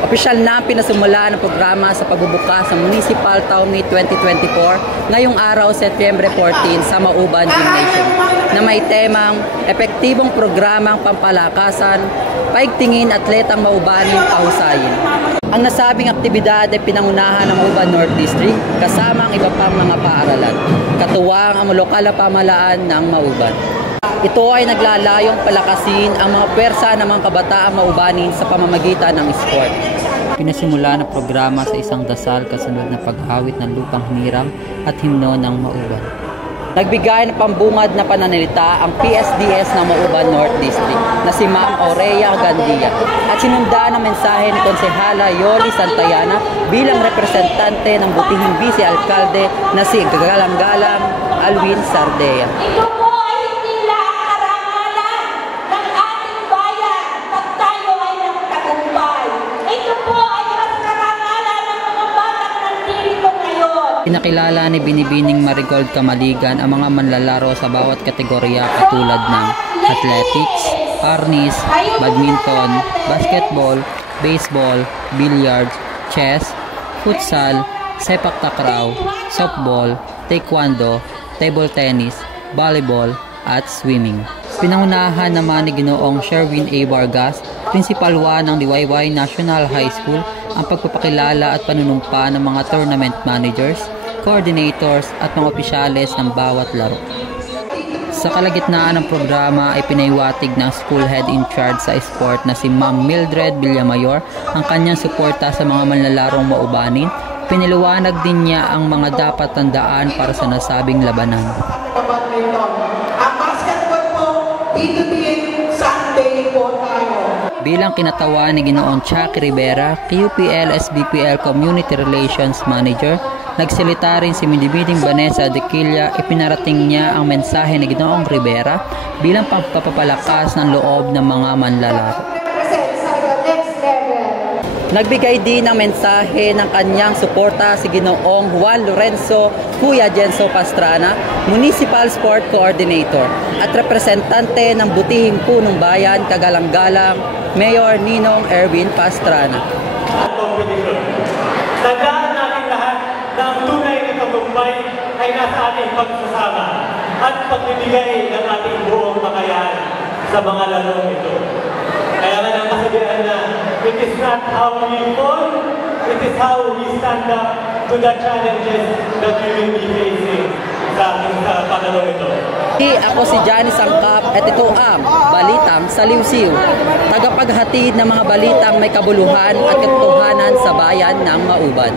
Opisyal na pinasumula ng programa sa pagbubukas ng Municipal Town Meet 2024 ngayong araw, Setyembre 14 sa Mauban Gymnasium na may temang epektibong programang pampalakasan, paigtingin atletang Maubaning pahusayin. Ang nasabing aktibidad ay pinangunahan ng Mauban North District kasama ang iba pang mga paaralan, katuwang ang lokal na pamahalaan ng Mauban. Ito ay naglalayong palakasin ang mga pwersa ng mga kabataang Maubanin sa pamamagitan ng sport. Pinasimula ng programa sa isang dasal kasunod na pag-awit ng lupang hinirang at himno ng Mauban. Nagbigay ng pambungad na pananalita ang PSDS ng Mauban North District na si Ma'am Aurea Gandia at sinunda ng mensahe ni Konsehala Yoli Santayana bilang representante ng butihing vice-alkalde na si Galang-Galang Alwin Sardea. Pinakilala ni Binibining Marigold Kamaligan ang mga manlalaro sa bawat kategorya katulad ng athletics, arnis, badminton, basketball, baseball, billiards, chess, futsal, sepak takraw, softball, taekwondo, table tennis, volleyball, at swimming. Pinangunahan naman ni Ginoong Sherwin A. Vargas, Principal 1 ng Liwayway National High School, ang pagpapakilala at panunumpa ng mga tournament managers, coordinators at mga opisyales ng bawat laro. Sa kalagitnaan ng programa ay pinaywatig ng school head in charge sa sport na si Ma'am Mildred Villamayor ang kanyang suporta sa mga manlalarong Maubanin. Piniliwanag din niya ang mga dapat tandaan para sa nasabing labanan. Ang basketball po, dito din Sunday po tayo. Bilang kinatawa ni Ginoong Chucky Rivera, QPL SBPL Community Relations Manager, nagsalita rin si Binibining Vanessa De Quilla. Ipinarating niya ang mensahe ni Ginoong Rivera bilang pagpapalakas ng loob ng mga manlalaro. Nagbigay din ng mensahe ng kanyang suporta si Ginoong Juan Lorenzo Kuya Jenso Pastrana, Municipal Sport Coordinator at representante ng butihing punong bayan Kagalang-Galang, Mayor Ninong Erwin Pastrana. Tandaan natin lahat na ang tunay na tagumpay ay nasa ating pagsasama at pagbibigay ng ating buong kakayahan sa mga larong ito. Kaya nga nang kasabihan na it is not how we fall, it is how we stand up to the challenges that we will be facing sa panahon ito. Ako si Johnny Sangkap at ito ang Balitang Saliw-Siw, tagapaghatid ng mga balitang may kabuluhan at katotohanan sa bayan ng Mauban.